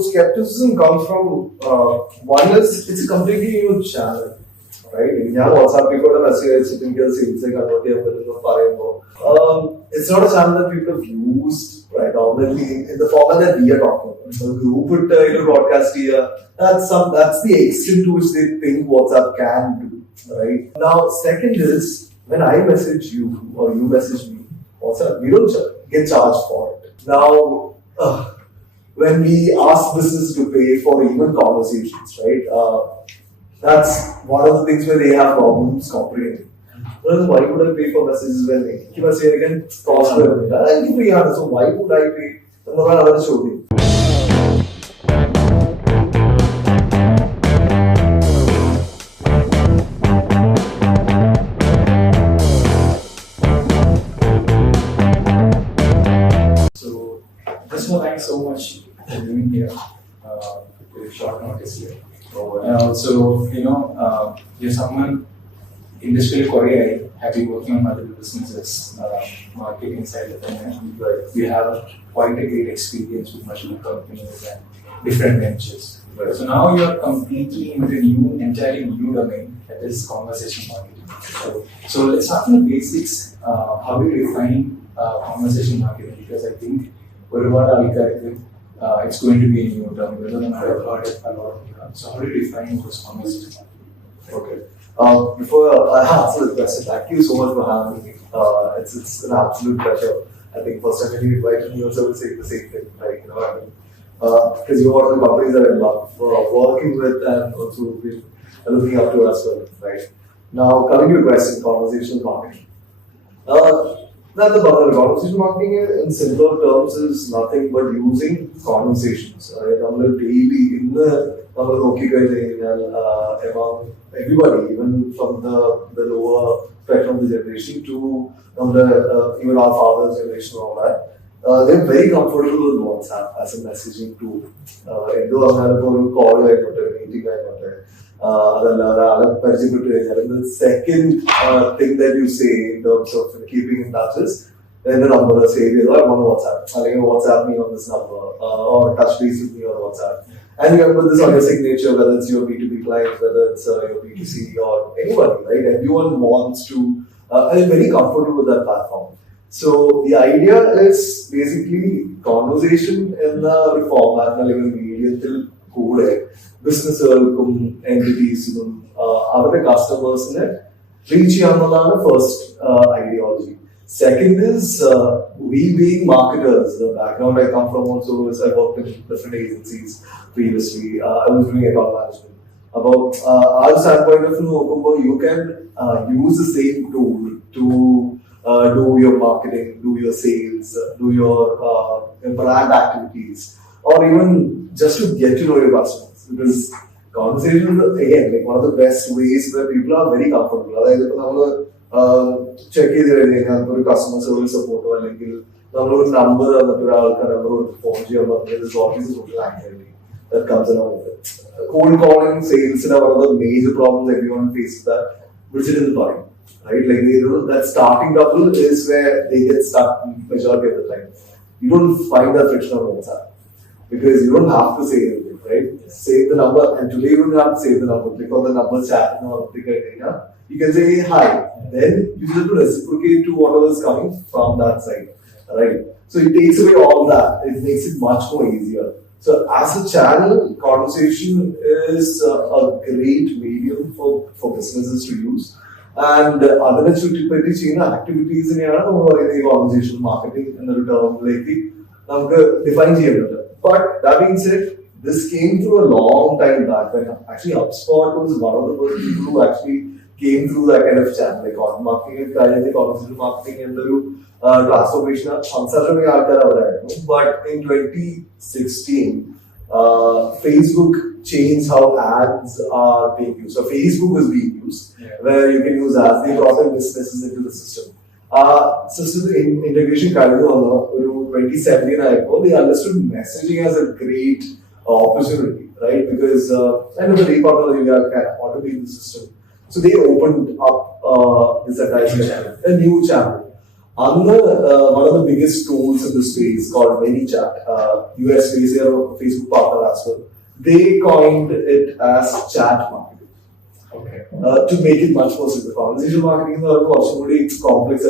Skepticism comes from one is it's a completely new channel, right? Yeah, WhatsApp people are sitting here saying it's not a channel that people have used predominantly in the format that we are talking about. So you put broadcast here, that's the extent to which they think WhatsApp can do, right? Now, second is when I message you or you message me, WhatsApp, we don't get charged for it. Now, when we ask business to pay for even conversations, right? That's one of the things where they have problems comprehending. Why would I pay for messages when they keep us here again? Cost so why would I pay? Another show. Thanks so much for being here with short notice here. And also, you're someone industrial Korea, have been working on multiple businesses, marketing side of things. You have quite a great experience with multiple companies and different ventures. Right. So now you're completely in the entirely new domain, that is conversation marketing. So let's start from the basics. How do you define conversation marketing? Because I think it's going to be a new term. Whether or not I've heard it a lot. So how do you define those conversations? Okay. Before I answer the question, thank you so much for having me. It's an absolute pleasure. I think first time when you invited me, also will say the same thing, because you're one of the companies that I love working with and also been looking up to as well, right? Now, coming to your question, conversational marketing. The conversation marketing in simpler terms is nothing but using conversations. Daily in the among everybody, even from the lower spectrum of the generation to even our father's generation and all that. They're very comfortable with WhatsApp as a messaging tool. Call meeting the second thing that you say in terms of keeping in touch is then the number save it on WhatsApp. WhatsApp me on this number or touch base with me on WhatsApp. And you can put this on your signature, whether it's your B2B client, whether it's your B2C or anybody, right? Everyone wants to and is very comfortable with that platform. So the idea is basically conversation in the format medium business entities, our customers reach the first ideology. Second is we being marketers. The background I come from also is I worked in different agencies previously. I was doing account management. About our standpoint of you can use the same tool to do your marketing, do your sales, do your brand activities, or even just to get to know your customers. Because conversation is again one of the best ways where people are very comfortable. Check customer service support or number phone, there's always a social activity that comes along with it. Cold calling, sales, one of the major problems everyone faces that, which is in the body. Right? That starting double is where they get stuck majority of the time. You don't find that friction on WhatsApp because you don't have to say anything, right? Save the number, and today you don't have to save the number. Click on the number chat, you can say, hey, hi. Then you just have to reciprocate to whatever is coming from that side, right? So it takes away all that. It makes it much more easier. So as a channel, conversation is a great medium for businesses to use. And other activities in conversational marketing and the term define. But that being said, this came through a long time back. Actually, HubSpot was one of the first people who actually came through that kind of channel, like content marketing, conversation marketing, and the transformation of But in 2016, Facebook changed how ads are being used. So Facebook was being used, where you can use ads. They brought in businesses into the system. System integration in 2017, they understood messaging as a great opportunity, right? Because end of the day, you can automate the system. So they opened up this entire channel, a new channel. one of the biggest tools in the space called ManyChat, US based here, Facebook partner as well. They coined it as chat marketing. Okay. To make it much more simple. Conversation marketing is complex.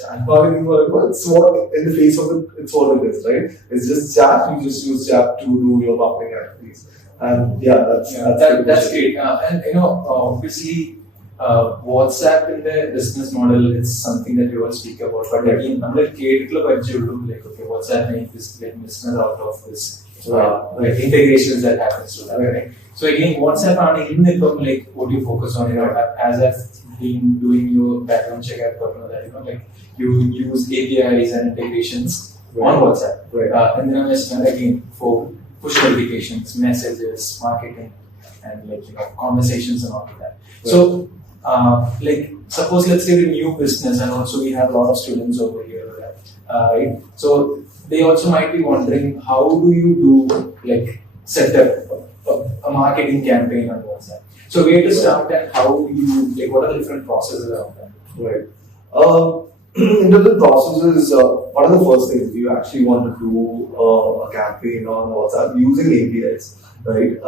Chat marketing it's what in the face of it, it's what it is, right? It's just chat. You just use chat to do your marketing activities, and that's great. And obviously, WhatsApp in the business model is something that we all speak about. But again, like okay, WhatsApp make this business out of this like integrations that happens to that, right? So again, WhatsApp like what do you focus on? As I've been doing your background check, I've got to know that like you use APIs and integrations on WhatsApp, and then again for push notifications, messages, marketing, and like conversations and all of that. So like suppose let's say a new business, and also we have a lot of students over here, right? So they also might be wondering how do you do like set up a marketing campaign on WhatsApp. So where to start and how you like what are the different processes around that? Right. In terms of processes, one of the first things you actually want to do a campaign on WhatsApp using APIs, right?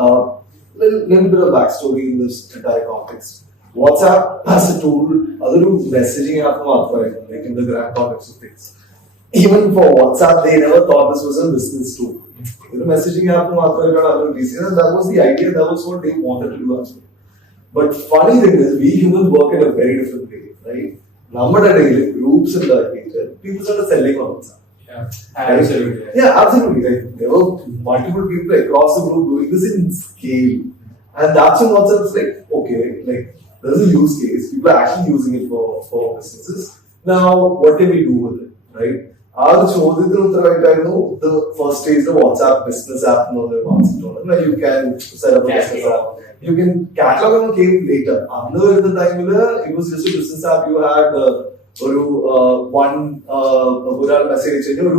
Little bit of backstory in this entire context. WhatsApp as a tool, other messaging app, like in the grand context of things. Even for WhatsApp, they never thought this was a business tool. Messaging app, and that was the idea. That was what they wanted to do as well. But funny thing is, we humans work in a very different way, right? Number groups and people started selling on WhatsApp. Yeah, absolutely. Yeah, absolutely. Like, there were multiple people across the globe doing this in scale. And that's when WhatsApp's like, okay, like there's a use case. People are actually using it for businesses. Now, what can we do with it, right? The first stage, the WhatsApp business app, where you can set up a business app. You can catalog came later. Under the time, it was just a business app. You had one message, single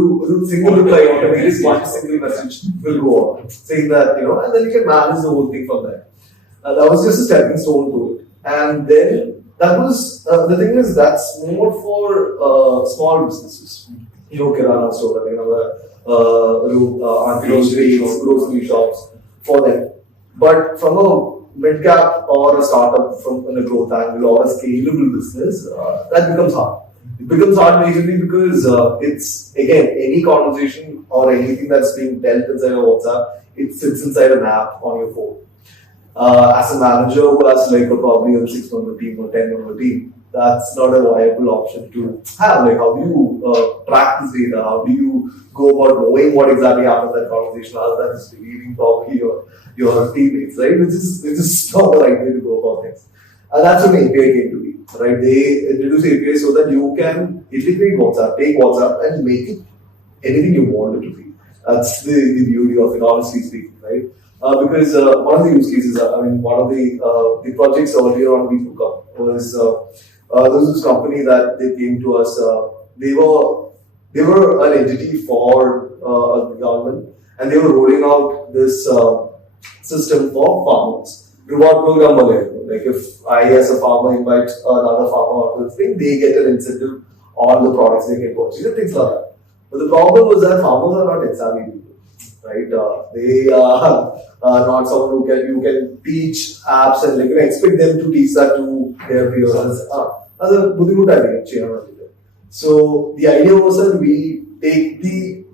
reply automated, one single message will go on saying that, and then you can manage the whole thing from there. That was just a stepping stone to it. And then that was the thing is that's more for small businesses. Kirana store, grocery shops for them. But from a mid-cap or a startup from a growth angle or a scalable business, that becomes hard. It becomes hard majorly because it's, again, any conversation or anything that's being dealt inside a WhatsApp, it sits inside an app on your phone. As a manager who has like probably a 6-member team or 10-member team, that's not a viable option to have. Like, how do you track this data? How do you go about knowing what exactly happened in that conversation other than just believing probably your teammates, right? Which is not the right way to go about things. And that's when API came to be, right? They introduced API so that you can integrate WhatsApp, take WhatsApp and make it anything you want it to be. That's the beauty of it, honestly speaking, right? Because one of the use cases, one of the projects earlier on we took up was there was this company that they came to us. They were an entity for the government, and they were rolling out this system for farmers. Reward program, like if I as a farmer invite another farmer to this thing, they get an incentive on the products they can purchase and things like that. But the problem was that farmers are not tech savvy people. Right, they are not someone who you can teach apps and like expect them to teach that to their viewers. So the idea was that we take the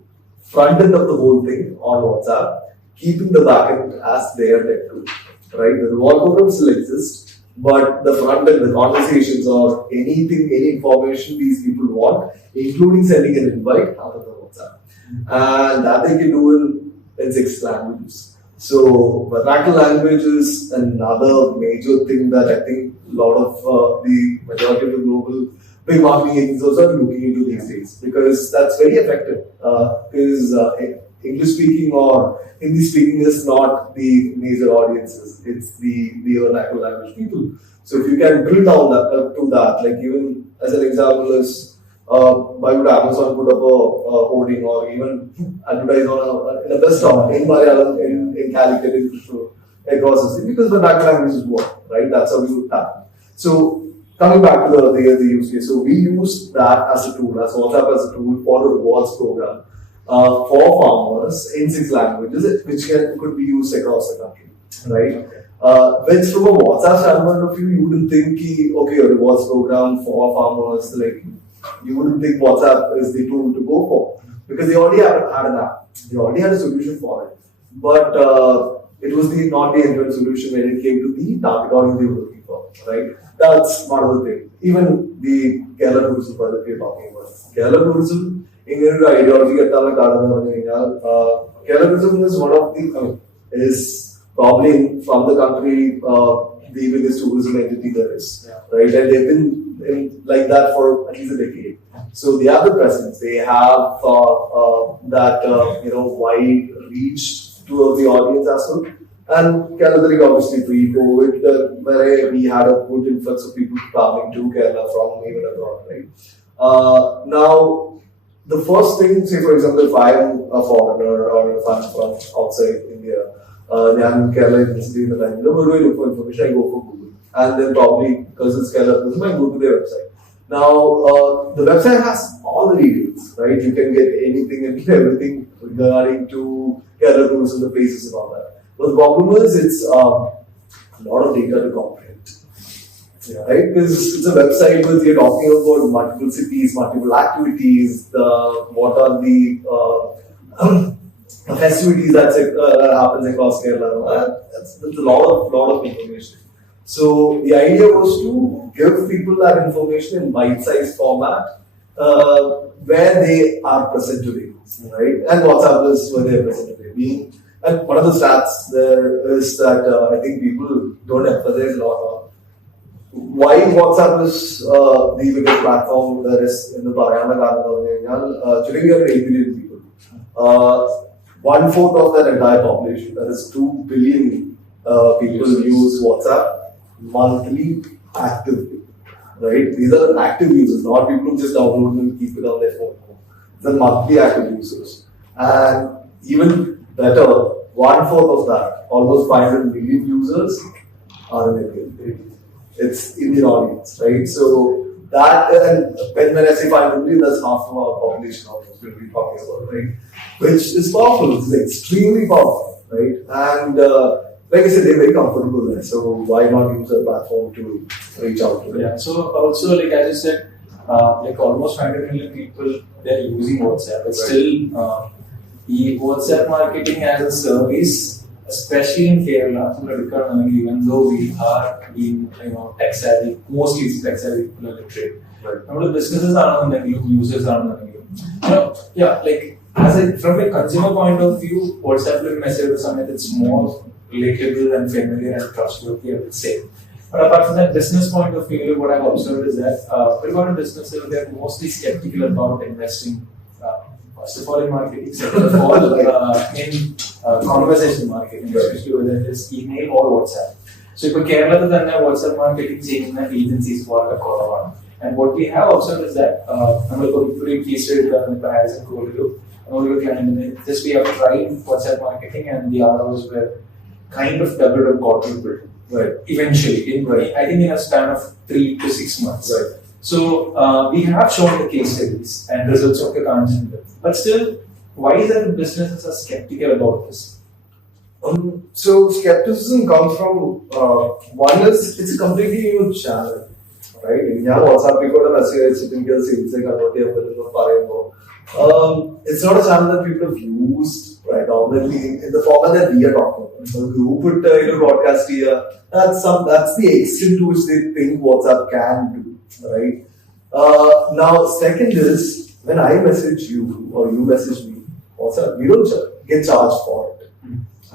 front end of the whole thing on WhatsApp, keeping the back end as their tech tool. Right, the reward program still exists, but the front end, the conversations or anything, any information these people want, including sending an invite out of the WhatsApp. And that they can do in 6 languages. So, vernacular language is another major thing that I think a lot of the majority of the global big marketing agencies also are looking into these days because that's very effective. Because English speaking or Hindi speaking is not the major audiences, it's the vernacular language people. So, if you can build down to that, like even as an example is why would Amazon put up a hoarding or even advertise in a bus stop in Malayalam, in Calicut, in Trishur, across the city because vernacular language is what, right? That's how we would tap. So coming back to the use case, so we used that as a tool, as WhatsApp as a tool for a rewards program for farmers in 6 languages, which could be used across the country, right? Okay. Which from a WhatsApp standpoint of view, you wouldn't think, okay, a rewards program for farmers, like, you wouldn't think WhatsApp is the tool to go for, because they already had an app, they already had a solution for it, but it was not the end-to-end solution when it came to the target audience they were looking for, right? That's one of the things. Even the Kerala tourism project we're talking about. Kerala tourism, in your ideology, Kerala tourism is one of the, is probably from the country the biggest tourism entity there is, right? And they've been like that for at least a decade. So they have the presence, they have that wide reach towards the audience as well. And Kerala, obviously pre-COVID, where we had a good influx of people coming to Kerala from even abroad, right? Now, the first thing, say for example, if I'm a foreigner or if I'm from outside India, I'm in Kerala University in the time, where do I look for information? I go for Google. And then probably, because it's Kerala tourism, I go to their website. Now, the website has all the details, right? You can get anything and everything regarding to Kerala tourism, the places and all that. But the problem is, it's a lot of data to comprehend, right? Because it's a website where you're talking about multiple cities, multiple activities, what are the festivities that happens across Kerala. That's a lot of information. So the idea was to give people that information in bite-sized format where they are present today, right? And WhatsApp is where they are present today. And one of the stats there is that I think people don't emphasize a lot on why WhatsApp is the biggest platform there is in the Parayana Karnataka. Today we have 8 billion people. 1/4 of that entire population, that is 2 billion people use WhatsApp monthly actively, right? These are active users, not people who just download and keep it on their phone. They're monthly active users. And even better, 1/4 of that, almost 500 million users are in India. It's Indian audience, right? So that, and when I say 500 million, that's half of our population almost we'll be talking about, right? Which is powerful, it's extremely powerful, right? And like I said, they're very comfortable there, so why not use a platform to reach out to them? Yeah, so also, like as you said, like almost 500 million people, they're using WhatsApp, but still, the WhatsApp marketing as a service, especially in Kerala, even though we are in tech savvy, mostly it's tech savvy people are literate. Right. Businesses are not users are not. Like from a consumer point of view, WhatsApp message is something that's more relatable and familiar and trustworthy, I would say. But apart from that business point of view, what I've observed is that a lot of businesses, they're mostly skeptical about investing. First of all, in marketing, second of all, in conversation marketing, especially whether it is email or WhatsApp. So, if Kerala then WhatsApp marketing changing the agencies for the and what we have observed is that I'm going to be case study with Haris&Co. Just we have tried WhatsApp marketing and the ROs were kind of doubled or quadrupled. Right. Eventually, I think in a span of 3 to 6 months. Right. So we have shown the case studies and results of the content. But still, why is that businesses are skeptical about this? So skepticism comes from one is it's a completely new channel, right? In WhatsApp, we got a message sitting here, it's not a channel that people have used predominantly in the format that we are talking about. So you put broadcast here. That's the extent to which they think WhatsApp can do. Right. Now, second is when I message you or you message me, WhatsApp, we don't get charged for it.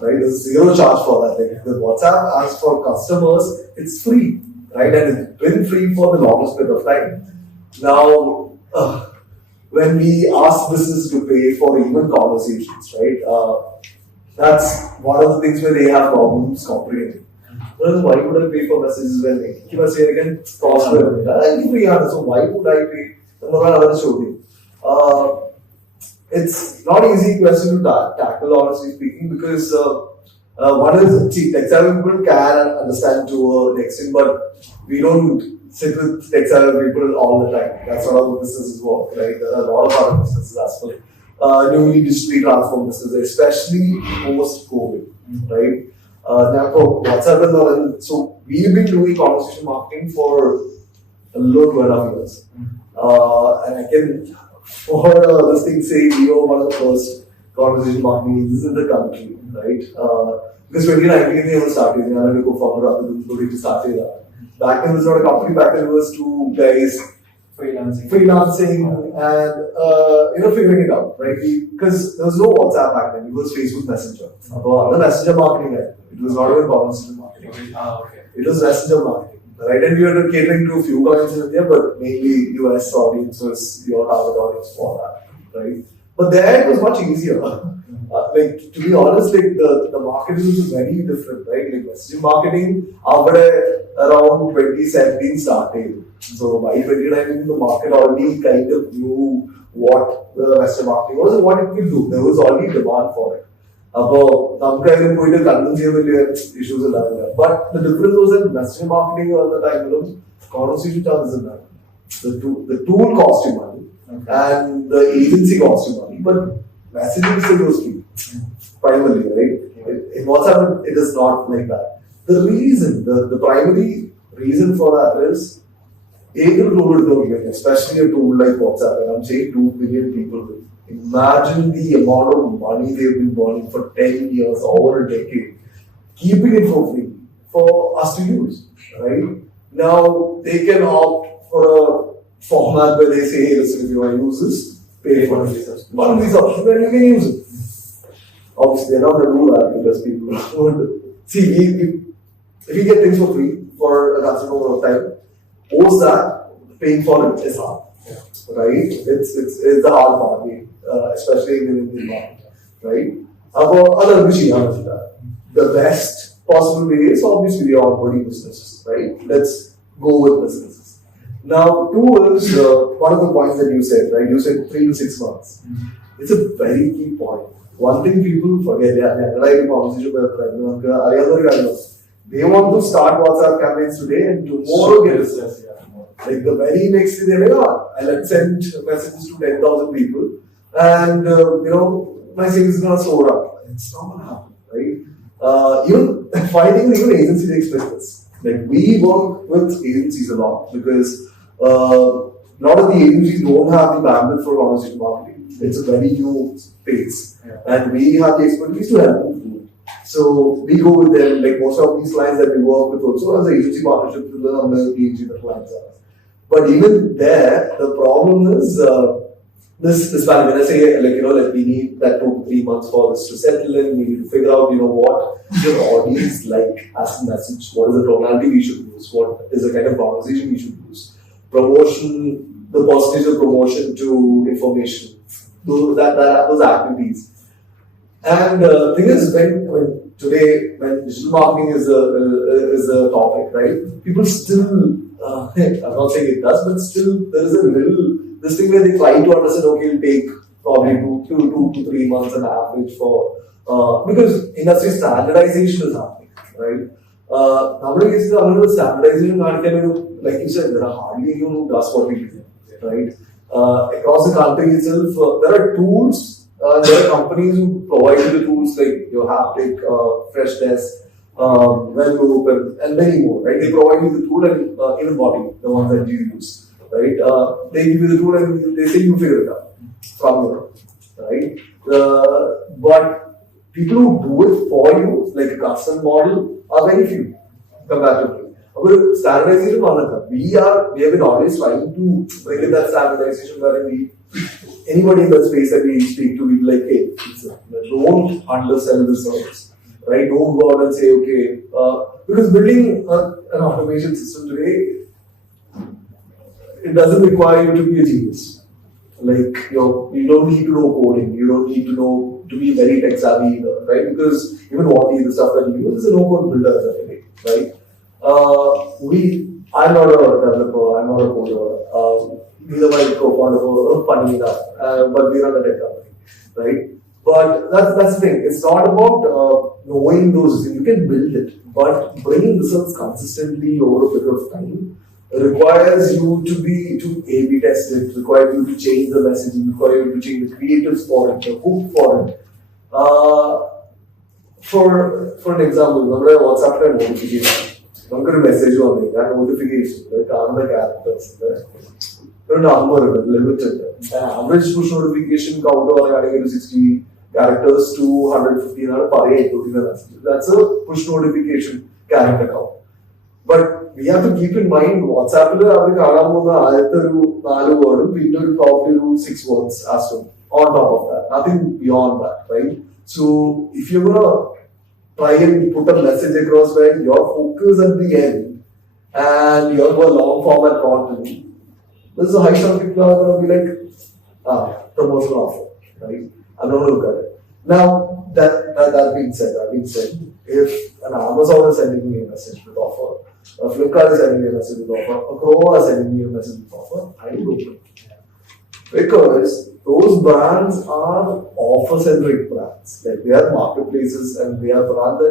Right? There's zero charge for that. Like, the WhatsApp asks for customers, it's free, right? And it's been free for the longest period of time. Now, when we ask business to pay for even conversations, right? That's one of the things where they have problems comprehending. Well, why would I pay for messages when he was saying again, cost per minute? I give free answer, so why would I pay? It's not an easy question to tackle, honestly speaking, because one is tech savvy people can understand to an extent, but we don't sit with tech-savvy people all the time. That's not how businesses work, right? There are a lot of other businesses as well. Newly digitally transformed businesses, especially post-COVID, right? Now, for WhatsApp and all, so we've been doing conversation marketing for a little 2.5 years. And I can, for this thing, say we were one of the first conversation marketing agencies in the country, right? Because 2019 we started, we had to go founder rather than to start it. Back then it was not a company, back then it was two guys freelancing and figuring it out, right? Because there was no WhatsApp back then, it was Facebook Messenger. The messenger marketing, it was not even conversation marketing. It was messenger marketing, right? And we were catering to a few clients in India, but mainly US audience was your target audience for that, right? But there it was much easier. Like, to be honest, like the market is very different, right? Like messaging marketing, around 2017 started. So by 2019, the market already kind of knew what the messaging marketing was and what it could do. There was already demand for it. Issues. But the difference was that messaging marketing at the time, conversation charges in that. The tool cost you money and the agency cost you money, but messaging still goes free, primarily, right? In WhatsApp, it is not like that. The primary reason for that is, especially a tool like WhatsApp, and I'm saying 2 billion people. Imagine the amount of money they've been burning for 10 years, over a decade, keeping it for free for us to use, right? Now, they can opt for a format where they say, hey, listen, if you want to use this, pay for one of these options, and you can use it. Obviously, they're not going to do that because people would see, if you get things for free for a considerable amount of time, post that, paying for it is hard, right? It's the hard part, especially in the Indian market, right? The best possible way is obviously the onboarding businesses, right? Let's go with businesses. Now, two is one of the points that you said, right? You said 3 to 6 months. It's a very key point. One thing people forget, they want to start WhatsApp campaigns today and tomorrow get business. Like the very next day, they're like, let's send messages to 10,000 people and, my sales is going to soar up. It's not going to happen, right? Even agency takes business. Like we work with agencies a lot because a lot of the agencies don't have the bandwidth for conversation marketing. It's a very new space and we have the expertise to help them. So we go with them, like most of these clients that we work with also as agency partnerships with the agency that clients are. But even there, the problem is this value. When I say like we need that 2 to 3 months for this to settle in, we need to figure out what your audience like as a message, what is the tonality we should use, what is the kind of conversation we should use, promotion, the percentage of promotion to information, those activities. And the thing is, when digital marketing is a topic, right? People still, I'm not saying it does, but still there is a little this thing where they try to understand. Okay, it'll take probably 2 to 3 months on average for because industry standardization is happening, right? Nowadays, standardization, like you said, there are hardly anyone who does what we do, right? Across the country itself, there are tools. There are companies who provide you the tools like your Haptic, Freshdesk, Webloop, and many more, right? They provide you the tool and even Body, the ones that you use, right? They give you the tool and they say you figure it out from your, right? But people who do it for you, like a custom model, are very few comparatively. Standardization, we have been always trying to bring in that standardization wherein anybody in that space that we speak to, we be like, hey, don't undersell the service, right? Don't go out and say, okay, because building an automation system today, it doesn't require you to be a genius. Like, you don't need to know coding, you don't need to be very tech savvy either, right? Because even the stuff that we use is a no-code builder, right? I'm not a developer, I'm not a coder. These are my co-founders, funny enough, but we're not a tech company, right? But that's the thing. It's not about knowing those things. You can build it, but bringing results consistently over a period of time requires you to A/B test it, requires you to change the messaging, requires you to change the creatives for it, the hook for it. For an example, നമ്മുടെ വാട്സാപ്പിലെ notification നമുക്കൊരു message വന്നില്ല notification കാണുന്ന ക്യാരക്ടേഴ്സിന്റെ ഒരു number ഉണ്ട് limit ഉണ്ട് average push notification count പറയുകയാണെങ്കിൽ ഒരു 60 characters to 150 എന്നാണ് പറയുക message that's a push notification character count but we have to keep in mind വാട്സാപ്പിൽ അവർ കാണാൻ പോകുന്ന ആദ്യത്തെ ഒരു 4 വേർഡും പിന്നെ ഒരു പ്രോബ്ലി ഒരു 6 words as well on top of that, nothing beyond that, right? So if you're gonna try and put a message across where your focus at the end and your long format content, there's a high chance people are gonna be like, promotional offer, right? I'm not gonna look at it. Now that being said, if an Amazon is sending me a message with offer, a Flipkart is sending me a message with offer, a Crow is sending me a message with offer, I will open it. Because those brands are offer-centric brands. Like they are marketplaces and they are brands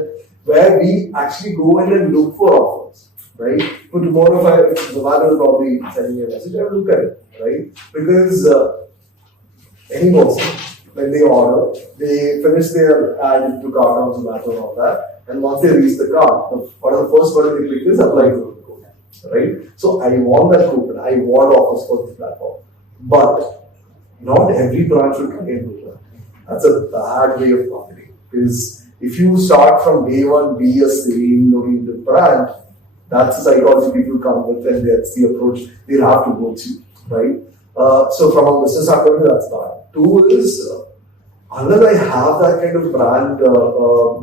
where we actually go in and look for offers, right? But tomorrow if the brand is probably sending me a message, I will look at it, right? Because any person, when they order, they finish their ad into cart on Zomato and all that, and once they reach the cart, the first button they click is apply code, right? So I want that coupon, I want offers for this platform. But not every brand should try and do that. That's a bad way of marketing. Because if you start from day one, be a sale-oriented brand, that's the psychology people come with and that's the approach they'll have to go to, right? So from a business aspect, that's that. Two is, unless I have that kind of brand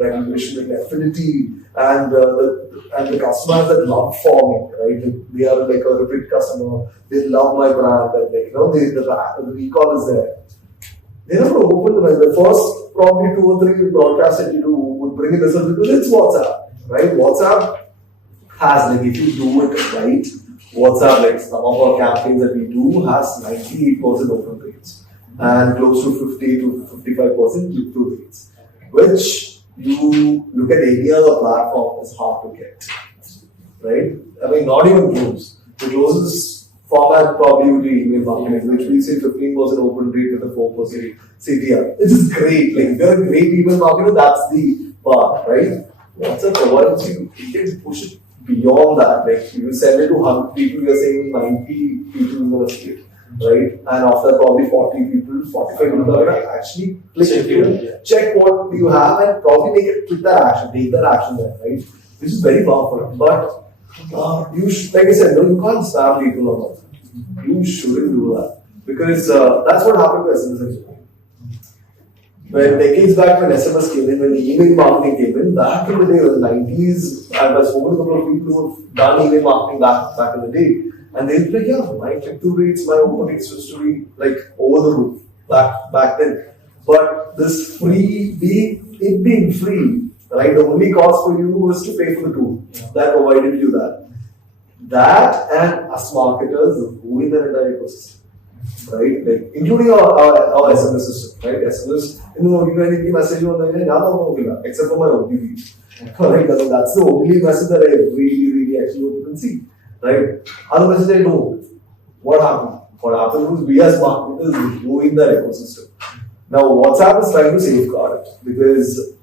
recognition and affinity and the customers that love for me, right? They are like a repeat customer, they love my brand, and like, the recall is there. They never open the first probably 2 or 3 broadcasts that you do would bring in results because it's WhatsApp, right? WhatsApp has, like, if you do it right, WhatsApp, like some of our campaigns that we do, has 98% open rates and close to 50 to 55% click-through rates, which you look at any other platform is hard to get, right? I mean, not even close. The closest format probably would be email marketing, which we say 15% open rate with a 4% CTR. This is great. Like, if you're a great email marketer, that's the bar, right? WhatsApp provides you can push it beyond that. Like, if you send it to 100 people, you're saying 90 people in the state, right? And after probably 40 people, 45 people are actually check what you have and probably take that action there, right? Which is very powerful. But like I said, you can't spam people on that. You shouldn't do that because that's what happened to SMS. When decades back, when SMS came in, when email marketing came in, back in the day, in the 90s, I've spoken to a couple of people who have done email marketing back in the day. And they'll be like, yeah, my click-through rates, my open rates used to be like over the roof back then. But this being free, right? The only cost for you was to pay for the tool that provided you that. That and us marketers ruin the entire ecosystem, right? Like including our SMS system, right? SMS, any message on the except for my OTP. Right? That's the only message that I really actually can see. Right? Otherwise, I don't. What happened? What happened was we as marketers ruined that ecosystem. Now, WhatsApp is trying to safeguard it because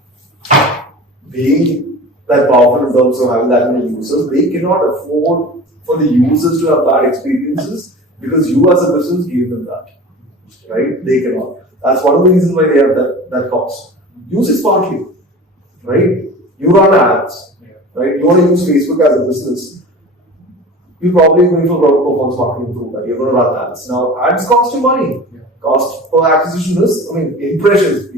being that powerful in terms of having that many users, they cannot afford for the users to have bad experiences because you as a business gave them that. Right? They cannot. That's one of the reasons why they have that cost. Use it smartly. Right? You run ads. Right? You want to use Facebook as a business. You're probably going for performance marketing through that. You're going to run ads. Now, ads cost you money. Cost per acquisition is, impressions,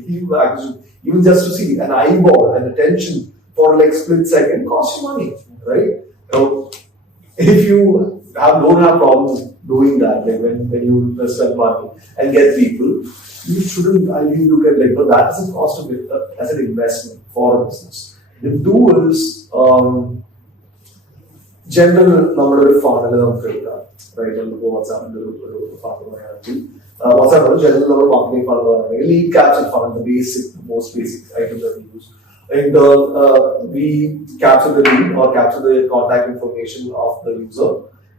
even just to see an eyeball and attention for like split second costs you money, right? Now, if you don't have problems doing that, like when you spend money and get people, you shouldn't ideally look at like, that is a cost of it as an investment for a business. The two is, general നമ്മുടെ ഒരു ഫാണൽ നമുക്ക് എടുക്കാം right നമുക്ക് വാട്സാപ്പിന്റെ ഒരു funnel പറയുകയാണെങ്കിൽ WhatsApp general നമ്മൾ marketing funnel പറയുകയാണെങ്കിൽ lead capture funnel most basic item that we use. And we capture the lead or capture the contact information of the user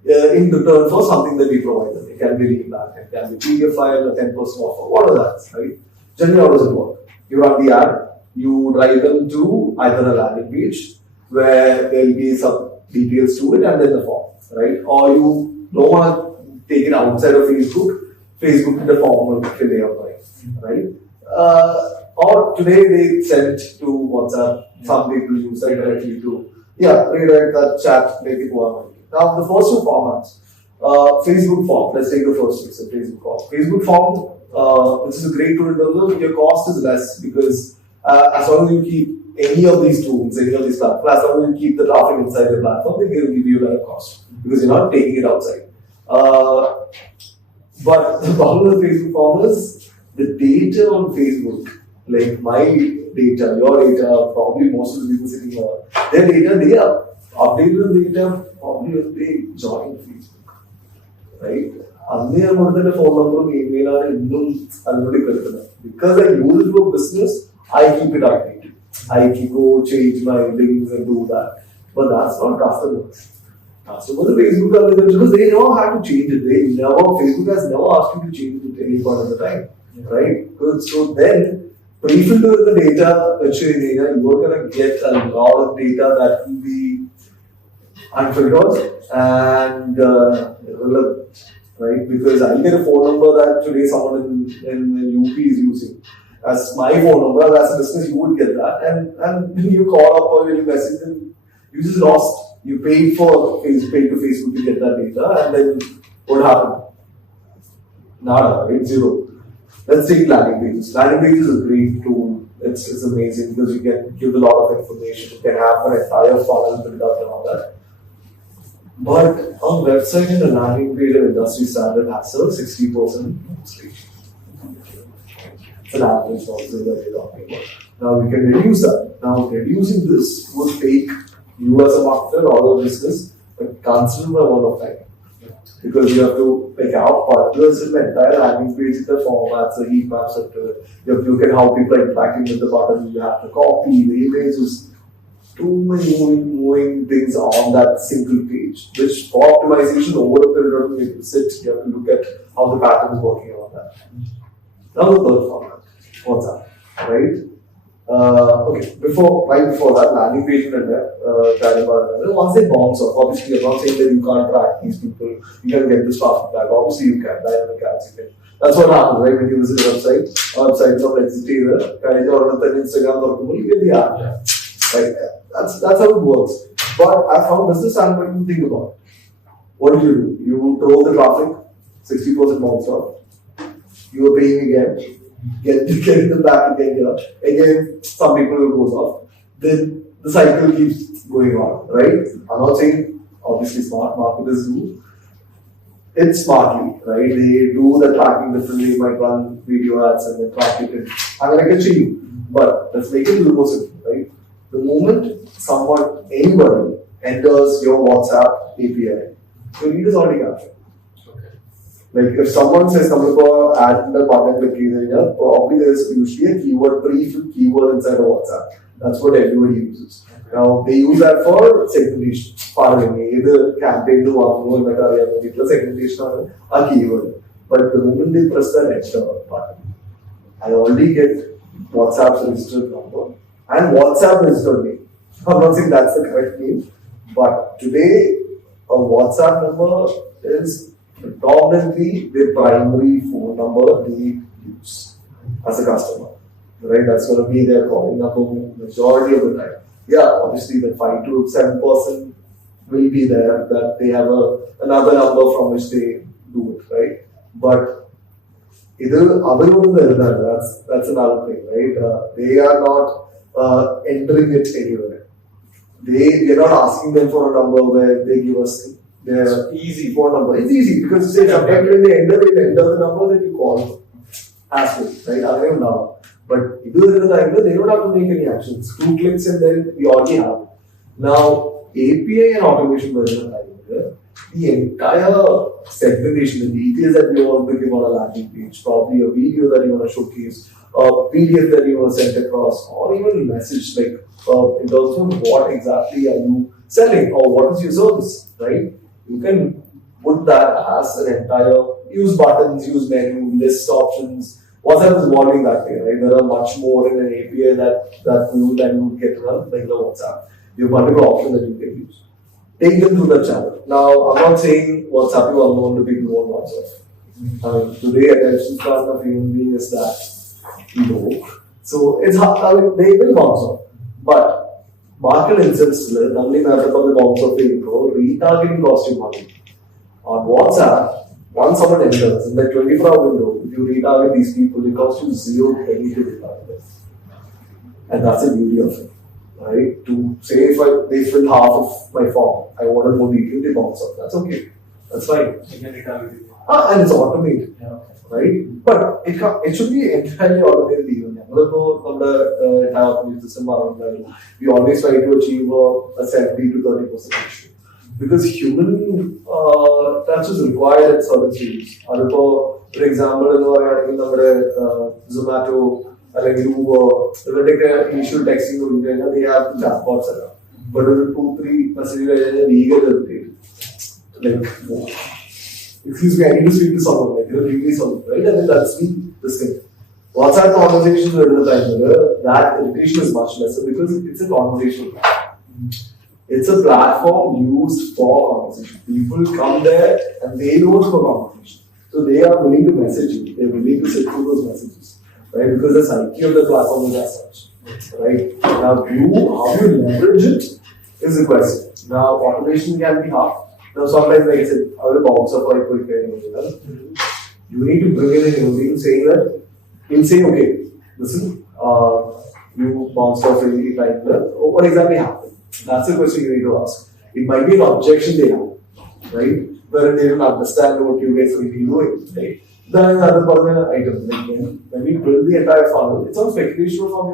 in return for something that we provide them. It can be lead back, it can be PDF file, a 10% offer, what are that, right? Generally, how does it work? You run the ad, you drive them to either a landing page where there will be some details to it and then the form, right? Or you don't want to take it outside of Facebook, Facebook in the form will fill it up, right? Or today they send it to WhatsApp, some people use that directly to, rewrite that chat, make it work. Now, the first two formats, Facebook form, let's take the first one, so Facebook form. Facebook form, which is a great tool in terms of your cost is less because as long as you keep any of these tools, any of these platforms, as long as you keep the traffic inside the platform, they will give you a better cost because you're not taking it outside. But the problem with Facebook form is the data on Facebook, like my data, your data, probably most of the people sitting here, their data, they are updated data probably when they join Facebook, right? Because I use it for business, I keep it updated. I go change my links and do that. But that's not customers. Customers of Facebook are because they know how to change it. Facebook has never asked you to change it at any point of the time. Right? Good. So then, pre-filter the data, you are going to get a lot of data that will be unfiltered and irrelevant. Right? Because I get a phone number that today someone in UP is using. As my phone number, as a business, you would get that. And when you call up or when you message them, you just lost. You paid to Facebook to get that data, and then what happened? Nada, right? Zero. Let's take landing pages. Landing pages is a great tool. It's amazing because you can give a lot of information. You can have an entire funnel built up and all that. But a website in a landing page of industry standard has a 60% bounce rate. It's an average bounce rate that we're talking about. Now we can reduce that. Now reducing this would take you as a marketer or a business a considerable amount of time. Because you have to pick out particulars in the entire landing page, the formats, the heat maps, you have to look at how people are interacting with the button, you have to copy, the images, too many moving things on that single page, which for optimization over a period of time, you have to sit, you have to look at how the pattern is working on that. Now the third format, WhatsApp, right? Right before that, landing page once they bounce off, obviously I'm not saying that you can't track these people, you can get this traffic back, obviously you can, dynamic ads, you can. That's what happens, right? When you visit a website of Register, Instagram, you get the ad. Yeah. Right? That's how it works. But from a business standpoint, you think about it. What do? You throw the traffic, 60% bounce off, you are paying again. Get them back again here. Again, some people will go off. Then the cycle keeps going on, right? I'm not saying obviously smart marketers do. It's smartly, right? They do the tracking differently. You might run video ads and then track it. And I can show you. But let's make it a little more simple, right? The moment anybody enters your WhatsApp API, your lead is already captured. Like if someone says add in the content location, probably there is usually a keyword, pre-filled keyword inside of WhatsApp. That's what everybody uses. Now they use that for segmentation. Either campaign to one segmentation or a keyword. But the moment they press that extra button, I already get WhatsApp's registered number and WhatsApp registered name. I'm not saying that's the correct name, but today a WhatsApp number is predominantly the primary phone number they use as a customer, right? That's going to be their calling number majority of the time. Yeah, obviously the 5 to 7% will be there that they have another number from which they do it, right? But that's another thing, right? They are not entering it anywhere. We're not asking them for a number where they give us their easy phone number. It's easy because sometimes when they enter the number that you call. Ask me, right? I don't even know. But they don't have to make any actions. 2 clicks and then we already have it. Now, API and automation version of the entire segmentation, the details that you want to give on a landing page, probably a video that you want to showcase, a PDF that you want to send across, or even a message like in terms of what exactly are you selling or what is your service, right? You can put that as an entire use buttons, use menu, list options. WhatsApp is evolving that way, right? There are much more in an API that you get to run regular WhatsApp. You have multiple options that you can use. Take them through the channel. Now, I'm not saying WhatsApp you unknown to people who want WhatsApp. I mean, today attention span of human being is that low. So it's hard. I mean, they will bounce off. But market insights will only matter for the bounce off retargeting cost you money. On WhatsApp, once someone enters in that 24-hour window, if you retarget these people, it costs you 0 penny to retarget them. And that's the beauty of it. Right? To say if they fill half of my form, I wanted more detail, they bounce up. That's okay. That's fine. You can retarget it. And it's automated. Yeah, okay. Right? But it should be entirely automated even. We always try to achieve a 70 to 30% ratio. Because human touch is required at certain stages. For example, in Zomato, like they take an initial texting, they have chatbots. But 2-3 messages, like, excuse me, I need to speak to someone, like, really someone, right? And then that's this thing. WhatsApp conversations at the time, that irritation is much lesser because it's a conversational platform. It's a platform used for conversation. People come there and they know it's for conversation. So they are willing to message you, they're willing to sit through those messages, right? Because the psyche of the platform is as such, right? Now, how you leverage it is the question. Now, automation can be hard. Now, sometimes, like I said, I will bounce up quite quickly. You need to bring in a human being saying that, he'll say, okay, listen, you bounced off really like that. What exactly happened? That's the question you need to ask. It might be an objection they have, right? Where they don't understand what you guys are really doing, right? Then another person item. Like when we build the entire funnel, it's all speculation from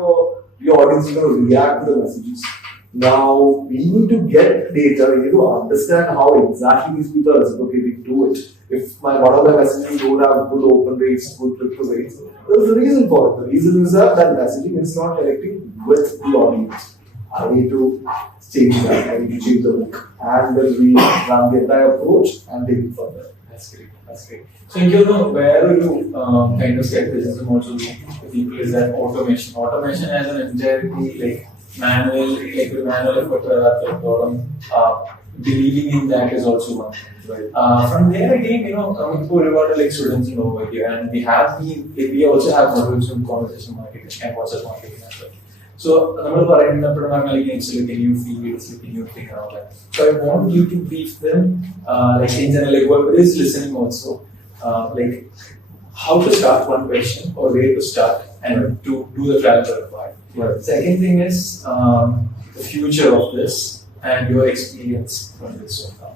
your audience. You're going to react to the messages. Now, we need to get data, we need to understand how exactly these people are reciprocating to it. If one of the messages don't have good open rates, good click-through rates, there's a reason for it. The reason is that messaging is not connecting with the audience. I need to change that, I need to change the look. And then we run the entire approach and take it further. That's great, that's great. So, where you kind of skepticism also with people is that automation. Automation as an entirely like manual effort, believing in that is also one. Right. From there again, coming to about like students over here, and we also have modules in conversation marketing and WhatsApp marketing as well. So, it's like a new field, it's like a new thing and all that. So, I want you to brief them, like in general, like whoever is listening also, like how to start one question or where to start and to do the trial required. Right. Second thing is the future of this and your experience from this so far.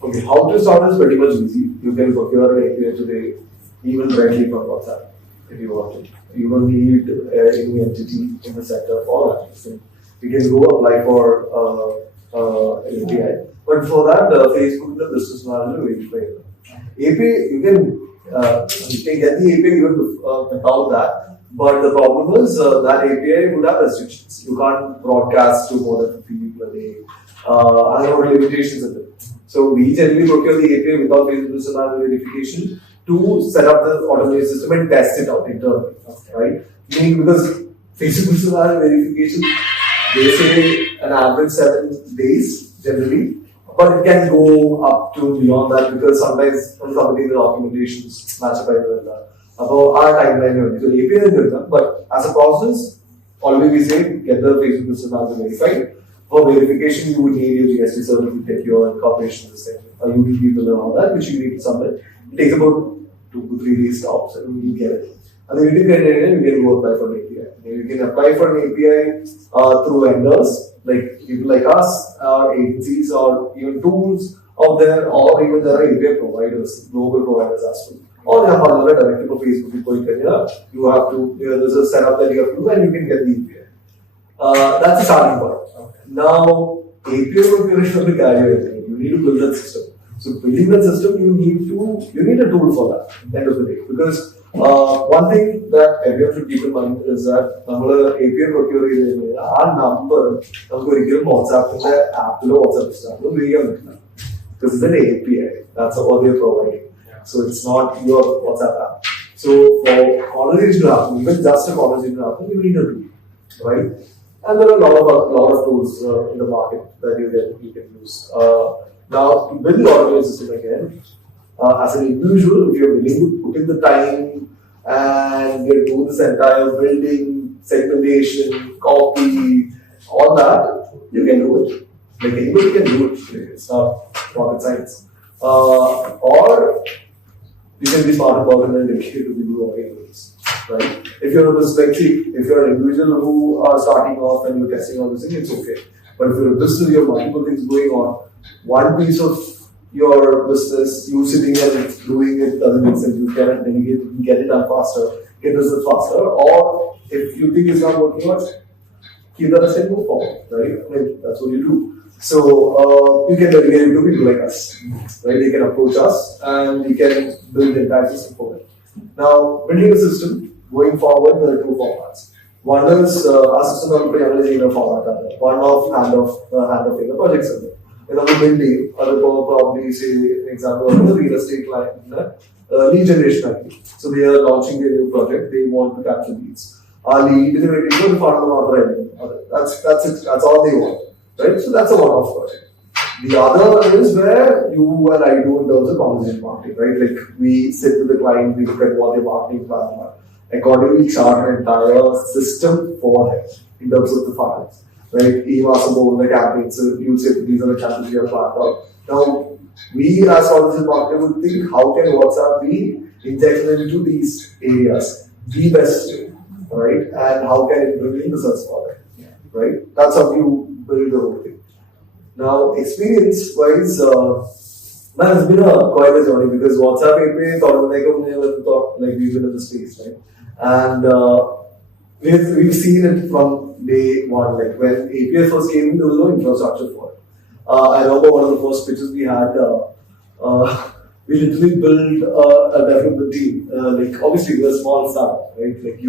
Okay, how to start is pretty much easy. You can procure an API today, even directly from WhatsApp, if you want it. You don't need any entity in the sector for that. So you can go apply for an API. But for that, Facebook is the business model to explain. API, you can get the API even without that. But the problem is that API would have restrictions. You can't broadcast to more than 50 people a day. And there are limitations in it. So we generally procure the API without Facebook business model verification to set up the automated system and test it out internally, right? Meaning because Facebook business model verification, they say an average 7 days generally, but it can go up to beyond that because sometimes when somebody the documentations match up with that. About our timeline, so API is good, but as a process, always we say get the Facebook business model verified. For verification, you would need your GST certificate, your incorporation system, a UTP bill and all that, which you need to submit. It takes about 2 to 3 days tops, and you get it. And then you get it, you can go apply for an API. And you can apply for an API through vendors like people like us, or agencies, or even tools out there, or even there are API providers, global providers as well. Or you have another directly for Facebook. You have to, there's a setup that you have to do, and you can get the API. That's the starting point. Okay. Now, API configuration of the carrier, you need to build that system. So building that system, you need a tool for that at the end of the day. Because one thing that everyone should keep in mind is that our API procure our number, WhatsApp app, WhatsApp system, because it's an API. That's all they're providing. Yeah. So it's not your WhatsApp app. So for conversation to happen, even just a conversation to happen, you need a tool, right? And there are a lot of tools in the market that you can use. Now, to build the automation system again, as an individual, if you're willing to put in the time and you do this entire building, segmentation, copy, all that, you can do it. Like anybody can do it. It's not rocket science. Or you can be smart about it and dedicate to people who are doing this, right? If you're a perspective, if you're an individual who are starting off and you're testing all this thing, it's okay. But if you're a business, you have multiple things going on. One piece of your business, you sitting and doing it doesn't make sense. You cannot delegate, you can get it done faster, get results faster. Or if you think it's not working out, keep that aside and move forward, right? I mean, that's what you do. So you can delegate it to people like us, right? They can approach us and we can build the entire system for them. Now, building a system, going forward, there are two formats. One is our system on pre-analyzing format, one of hand of finger projects. Another building, other probably say an example of a real estate client, lead generation. So they are launching their new project, they want to capture leads. Our lead generating is the part of the That's it, that's all they want. Right? So that's a one-off project. The other is where you and I do in terms of conversation marketing, right? Like we sit with the client, we look at what their marketing plans are. Accordingly, chart an entire system for them in terms of the funnels. Right? He asks about the campaigns, so you say these are the campaigns you have planned out. Now, we as conversation marketing would think, how can WhatsApp be injected into these areas? The best way, right? And how can it bring in results for them? Right? That's how you build the whole thing. Now, experience-wise, man, it's been quite a journey because WhatsApp API thought like we've been in the space, right? And we've seen it from day one. Like when API first came in, there was no infrastructure for it. I remember one of the first pitches we had. We literally built a development team. Like obviously we're a small startup, right? Like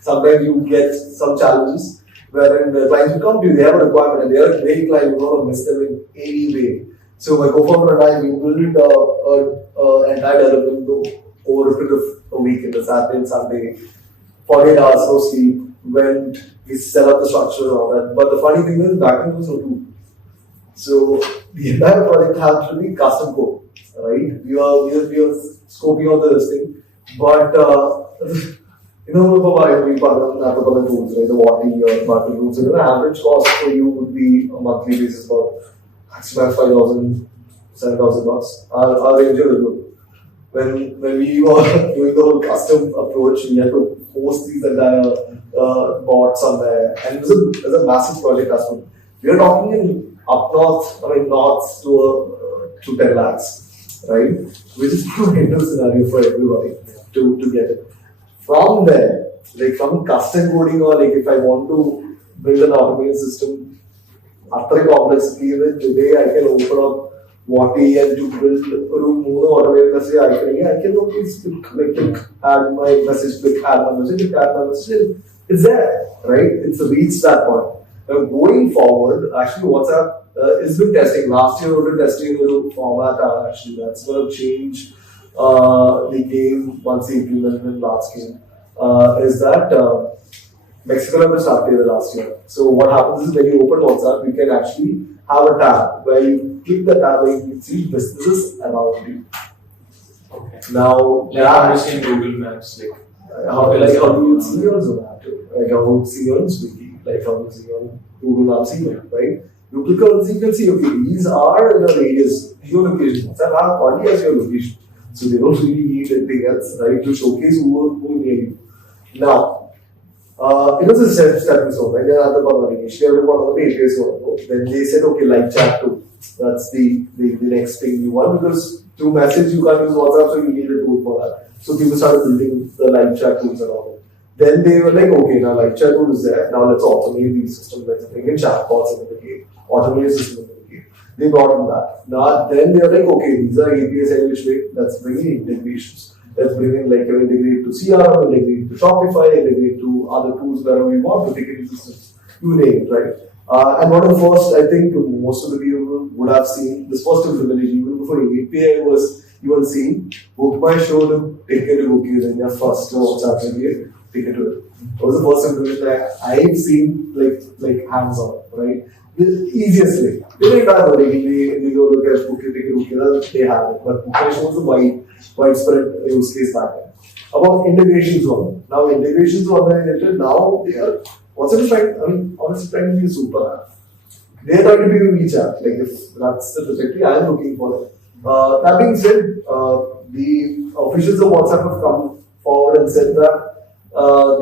sometimes you get some challenges. Wherein the clients will come to you, they have a requirement and they are a great client, you don't want to miss them in any way. So my co-founder and I, we built an entire development over a period of a week, in the Saturday and Sunday, 48 hours, no sleep, we set up the structure and all that. But the funny thing is, back then was no tool. So the entire project had to be custom code, right? We were scoping out this thing, but you know, we tools, right? The Watty or marketing tools. So the average cost for you would be a monthly basis about maximum $5,000, $7,000. Our range is good. When we were doing the whole custom approach, we had to host these entire bots somewhere, and it was a massive project as well. We are talking in north to 10 lakhs, right? Which is a window scenario for everybody to get it. From there, like from custom coding or like if I want to build an automated system, after complexity, today I can open up Watty and to build a automated message. I can only click add my message, click add my message, it's there, right? It's reached that point. Now going forward, actually WhatsApp has been testing. Last year we were testing a new format actually. That's going to change the game once they implemented in large scale. Is that Mexico started the last year. So what happens is when you open WhatsApp, you can actually have a tab where you click the tab and you can see businesses around you. Okay. Now, I'm just in Google Maps, how do you see on Zomato? Like how you see on Swiggy, like how you see on Google Maps even, right? You click on this, you can see, okay, these are the radius, geolocation. WhatsApp already has your location. So they don't really need anything else, right, to showcase who near you. Now, it was a stepping stone, right? Then other Nikesh, everyone on the APIs. Then they said, okay, live chat too. That's the next thing you want, because through message you can't use WhatsApp, so you need a tool for that. So people started building the live chat tools and all that. Then they were like, okay, now live chat tool is there. Now let's automate these systems. Let's bring in chatbots into the game, automate systems into the game. They brought in that. Now then they are like, okay, these are APIs in which way. Let's bring in integrations. Let's bring in like integrate to CRM, integrate to Shopify, integrate to other tools wherever we want to take in systems. You name it, right? And one of the first, I think most of the people would have seen, this first implementation, even before API was even seen, Book My Show to take it to Bookie, then their first WhatsApp API, take it to it. That was the first implementation that I've seen like hands-on, right? The easiest way. They didn't have a they go look at Bookie, take it Bookie, they have it. But Book My Show was a widespread use case back then. About integrations on now integrations on the now they are what's it trying? I mean, honestly, trying to be a super app. They are trying to be a WeChat. Like if that's the trajectory I am looking for. That being said, the officials of WhatsApp have come forward and said that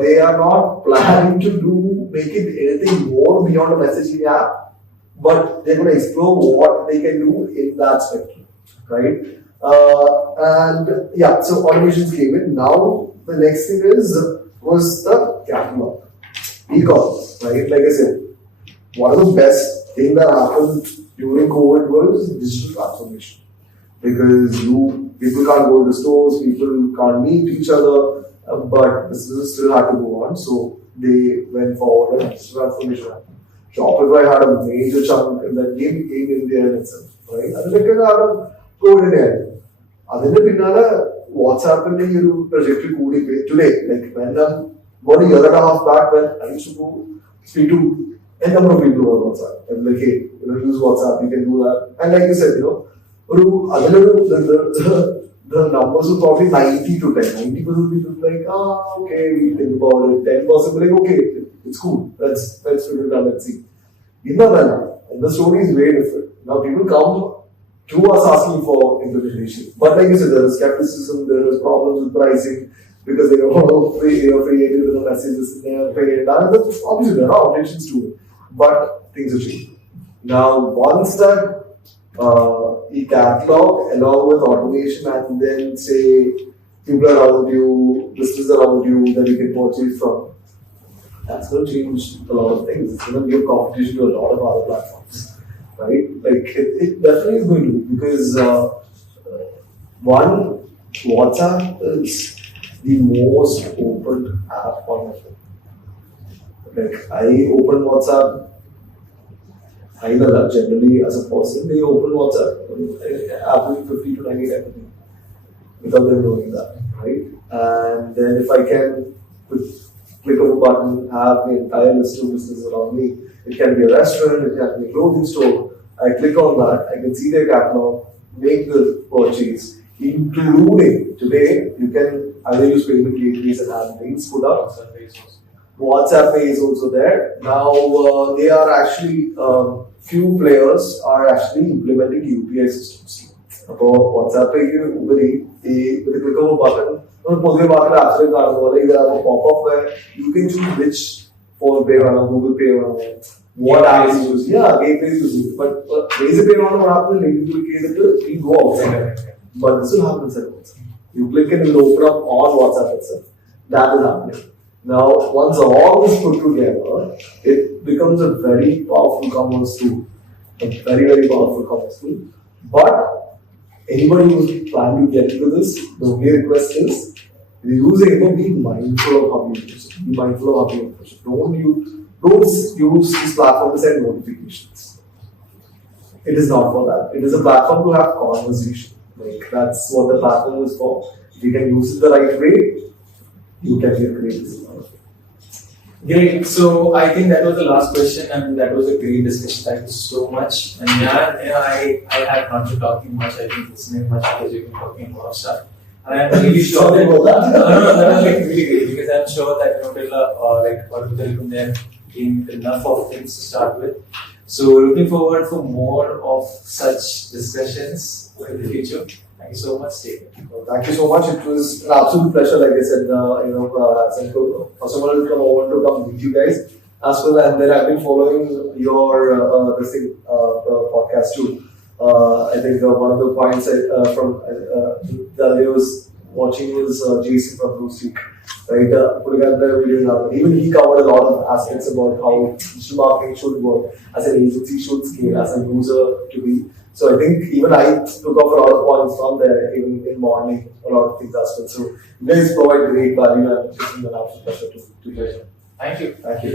they are not planning to make it anything more beyond a messaging app, but they're going to explore what they can do in that spectrum, right? And yeah, so automations came in. Now the next thing was the catalog, e-commerce, right? Like I said, one of the best things that happened during COVID was digital transformation, because people can't go to stores, people can't meet each other, but businesses still had to go on, so they went forward and digital transformation happened. Shopify had a major chunk in that game in India in itself, right? And like a COVID അതിന്റെ പിന്നാലെ വാട്സാപ്പിന്റെ ഈ ഒരു project കൂടി today, like when about a year and a half back, when I used to go speak to a number of people on WhatsApp, and like, hey, use WhatsApp, you can do that. And like you said, the numbers were probably 90 to 10. 90% people like, okay, we think about it. 10% like, okay, it's cool. Let's figure it out, let's see. And the story is very different. Now people come to us asking for implementation. But like you said, there is skepticism, there is problems with pricing, because they don't create the messages in there, obviously there are objections to it. But things have changed. Now, once that e-catalog along with automation, and then say people around you, business around you that you can purchase from, that's going to change a lot of things. It's going to give competition to a lot of other platforms. Right? Like it definitely is going to, because one, WhatsApp is the most open app on my phone. Like I open WhatsApp, I know that generally as a person, they open WhatsApp average 50 to 90 times a day without them knowing that, right? And then if I can click of a button, have the entire list of businesses around me. It can be a restaurant, it can be a clothing store. I click on that, I can see their catalog, make the purchase, including today, you can either use payment gateways and have links put up. WhatsApp Pay is also there. Now, they are actually, few players are actually implementing UPI systems. So, WhatsApp Pay, with the click of a button, there are a pop-up where you can choose which phone pay or Google Pay or what apps you use. Yeah, gateways you use. But basic pay on what happens, you go outside. But this will happen inside WhatsApp. You click and it will open up on WhatsApp itself. That is happening. Now, once all this put together, it becomes a very powerful commerce tool. A very, very powerful commerce tool. But anybody who's planning to get into this, the only request is, using it, be mindful of how you use it. Be mindful of how you use it. Don't use this platform to send notifications. It is not for that. It is a platform to have conversation. Like that's what the platform is for. If you can use it the right way, you can get great results. Great. So I think that was the last question, and that was a great discussion. Thank you so much. And I had not been talking much. I think it's not much because you've been talking about stuff. And I'm really sure that that was like really great, because I'm sure that till there came enough of things to start with. So looking forward for more of such discussions in the future. Thank you so much, Steve. Thank you so much. It was an absolute pleasure, like I said, Haris&Co. First of all, to come over to come meet you guys as well, and then I've been following your podcast too. I think one of the points from that I was watching was Jason from Blue Streak, right? Even he covered a lot of aspects about how digital marketing should work, as an agency should scale, as a user to be. So I think even I took off a lot of points from there, even in modeling a lot of things as well. So you guys provide great value, and it's been an absolute pleasure to hear. Thank you. Thank you.